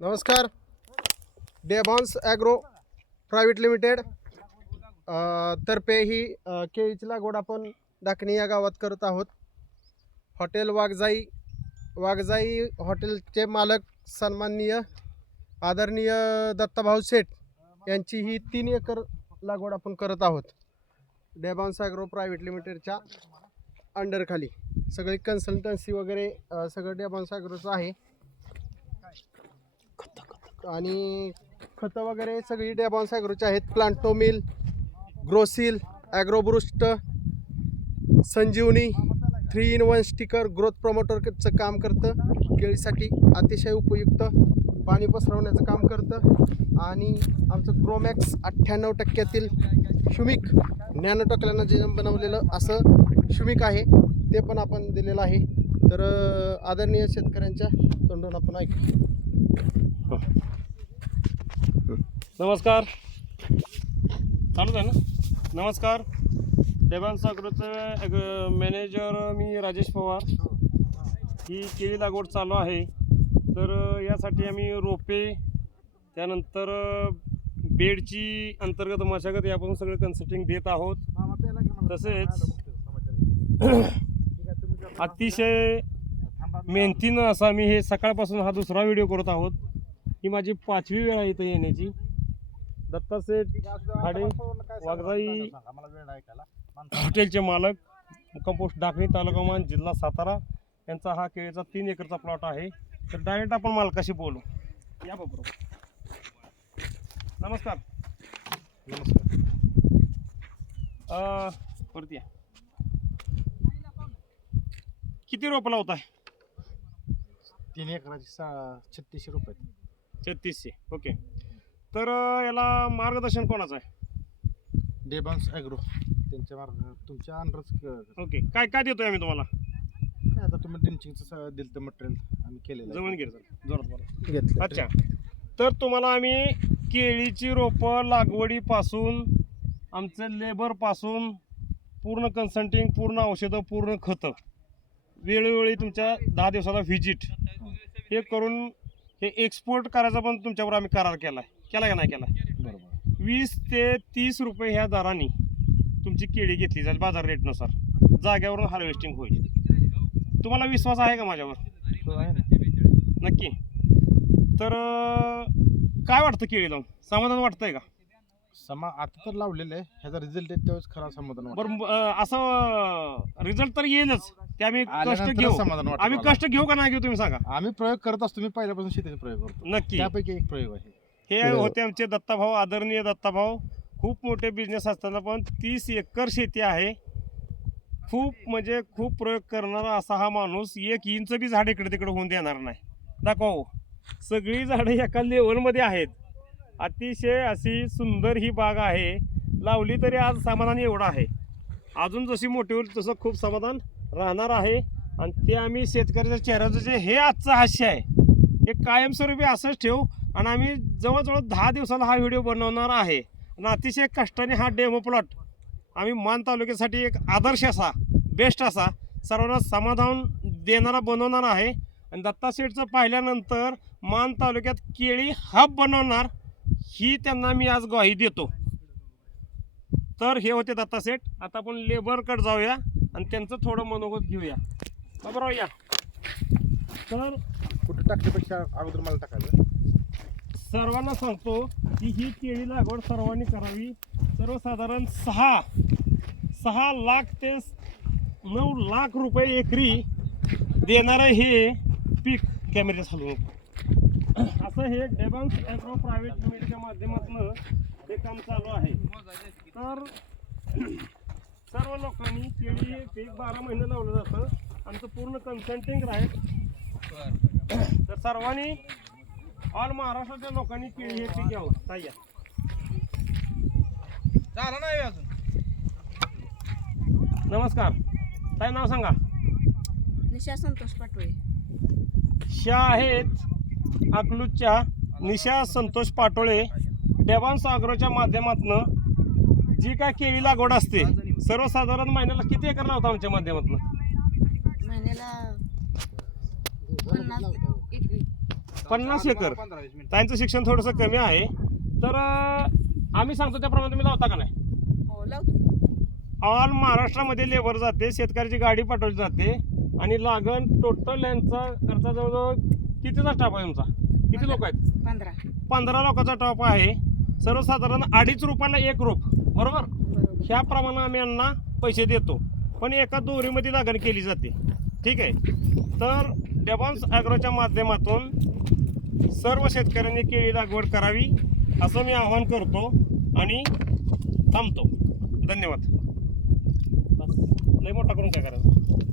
नमस्कार. Debons agro private limited तर्फे ही केळीची लागवड आपण डाकणी या गावात करत आहोत. हॉटेल वाघजाई वाघजाई हॉटेलचे मालक सन्माननीय आदरणीय दत्ताभाऊ शेठ यांची ही तीन एकर लागवड आपण करत आहोत. डेबॉन्स ॲग्रो प्रायव्हेट लिमिटेडच्या अंडरखाली. सगळी कन्सल्टन्सी वगैरे सगळं डेबॉन्स ॲग्रोचं आहे. आणि खतं वगैरे सगळी डेबॉन्स ॲग्रोची आहेत. प्लांटो मिल ग्रोसिल ॲग्रोब्रुस्ट संजीवनी three in one sticker growth प्रमोटरचं काम करतं. केळीसाठी अतिशय उपयुक्त पाणी पसरवण्याचं काम करतं. आणि आमचं ग्रोमॅक्स अठ्ठ्याण्णव टक्क्यातील शुमिक नॅनोटकल्यानं जे बनवलेलं असं शुमिक आहे ते पण आपण दिलेलं आहे. तर आदरणीय शेतकऱ्यांच्या तोंडून आपण ऐकू. हो. नमस्कार. चालूच आहे ना? नमस्कार. देवान सागरोचं मॅनेजर मी राजेश पवार. ही केळी लागवड चालू आहे. तर यासाठी आम्ही रोपे त्यानंतर बेडची अंतर्गत मशागत यापासून सगळं कन्सल्टिंग देत आहोत. तसेच अतिशय मेहनतीनं असा मी हे सकाळपासून हा दुसरा व्हिडिओ करत आहोत. ही माझी पाचवी वेळ आहे इथं येण्याची. दत्तासेठ खाडे वाघजाई हॉटेलचे मालक मुक्काम पोस्ट डाकणी तालुका मान जिल्हा सातारा. यांचा हा केळीचा तीन एकरचा प्लॉट आहे. तर डायरेक्ट आपण मालकाशी बोलू. या बरोबर. नमस्कार. नमस्कार परत या. किती रोपं लावताय? तीन एकराची सा छत्तीसशे रुपये. छत्तीसशे. ओके. तर याला मार्गदर्शन कोणाचं आहे? डेबॉन्स ॲग्रो त्यांच्या मार्ग तुमच्या अंडरच ओके काय काय देतोय आम्ही तुम्हाला? काय आता तुम्ही ड्रिंचिंगचं दिलं मटेरियल आम्ही केलेलं जमून घे जरा, जोरात बोला. घेतलं. अच्छा. तर तुम्हाला आम्ही केळीची रोपं लागवडीपासून आमचं लेबरपासून पूर्ण कन्सल्टिंग पूर्ण औषधं पूर्ण खतं वेळोवेळी तुमच्या दहा दिवसाला व्हिजिट हे करून हे एक्सपोर्ट करायचा पण तुमच्यावर आम्ही करार केला आहे केला का नाही केला? बरोबर. वीस ते तीस रुपये ह्या दराने तुमची केळी घेतली जाईल बाजार रेटनुसार. जाग्यावरून हार्वेस्टिंग होईल. तुम्हाला विश्वास आहे का माझ्यावर? हो आहे ना. नक्की. तर अं, काय वाटतं केळी लावून? समाधान वाटतंय का? समा आता तर लावलेलं आहे. ह्याचा रिझल्ट आहे त्यावेळेस खरा समाधान. बरं अं, असं रिझल्ट तर येईलच. ते आम्ही कष्ट आल्यानंतरच घेऊ. समाधान आम्ही मला. कष्ट घेऊ का नाही घेऊ तुम्ही सांगा. आम्ही प्रयोग करत असतो. मी पहिल्यापासून शेतीचा प्रयोग करतो. नक्की. त्यापैकी एक प्रयोग आहे. हे बरोबर. होते आमचे दत्ताभाऊ आदरणीय दत्ताभाऊ. खूप मोठे बिझनेस असताना पण तीस एकर शेती आहे. खूप म्हणजे खूप प्रयोग करणारा असा हा माणूस एक इंच बी झाड इकडे तिकडे होऊन देणार नाही. दाखव सगळी झाडं एका लेवलमध्ये आहेत. अतिशय अशी सुंदर ही बाग आहे. लावली तरी आज समाधान एवढं आहे. अजून जशी मोठी होईल तसं खूप समाधान राहणार आहे. आणि ते आम्ही शेतकऱ्याच्या चेहऱ्याचं जे हे आजचं हास्य आहे हे कायमस्वरूपी असंच ठेवू. आणि आम्ही जवळजवळ दहा दिवसाला हा व्हिडिओ बनवणार आहे. आणि अतिशय कष्टाने हा डेमो प्लॉट आम्ही मान तालुक्यासाठी एक आदर्श असा बेस्ट असा सर्वांना समाधान देणारा बनवणार आहे. आणि दत्ता शेठचं पाहिल्यानंतर मान तालुक्यात केळी हब बनवणार ही त्यांना मी आज ग्वाही देतो. तर हे होते दत्ता सेठ. आता आपण लेबरकडे जाऊया आणि त्यांचं थोडं मनोगत घेऊया. बरोबर या. तर कुठं टाकण्यापेक्षा अगोदर मला टाकायचं? सर्वांना सांगतो की ही केळी लागवड सर्वांनी करावी. सर्वसाधारण सहा सहा लाख ते नऊ लाख रुपये एकरी देणारं हे पीक कॅमेरे झालं असं हे डेबान्स ॲग्रो प्रायव्हेट लिमिटेडच्या माध्यमातून हे काम चालू आहे. तर सर्व लोकांनी केळी पीक बारा महिने लावलं जातं. आमचं पूर्ण कन्सल्टिंग राहील. तर सर्वांनी ऑल महाराष्ट्राच्या लोकांनी केळी हे पीक घ्यावं ताई. झालं नाही अजून? नमस्कार. ताई नाव सांगा. निशा संतोष पाटोळे. शा आहेत अकलूजच्या निशा संतोष पाटोळे डेवान्स अग्रोच्या माध्यमातून जी काय केळी लागवड असते सर्वसाधारण महिन्याला किती एकर लावता आमच्या माध्यमातून? महिन्याला पन्नास एक पन्नास एकर. त्यांचं शिक्षण थोडंसं कमी आहे. तर अं, आम्ही सांगतो त्याप्रमाणे तुम्ही लावता का नाही? हो लावतो. ऑल महाराष्ट्रामध्ये लेबर जाते शेतकऱ्याची गाडी पाठवली जाते आणि लागण टोटल यांचा खर्च जवळजवळ कितीचा स्टाफ आहे तुमचा? किती लोक आहेत? पंधरा. पंधरा लोकांचा टॉप आहे. सर्वसाधारण अडीच रुपयाला एक रोप बरोबर? बरोबर. ह्याप्रमाणे आम्ही यांना पैसे देतो. पण एका दोरीमध्ये लागण केली जाते. ठीक आहे? तर डेबॉन्स ॲग्रोच्या माध्यमातून सर्व शेतकऱ्यांनी केळी लागवड करावी असं मी आवाहन करतो आणि थांबतो. धन्यवाद. लय मोठा करून काय करायचं?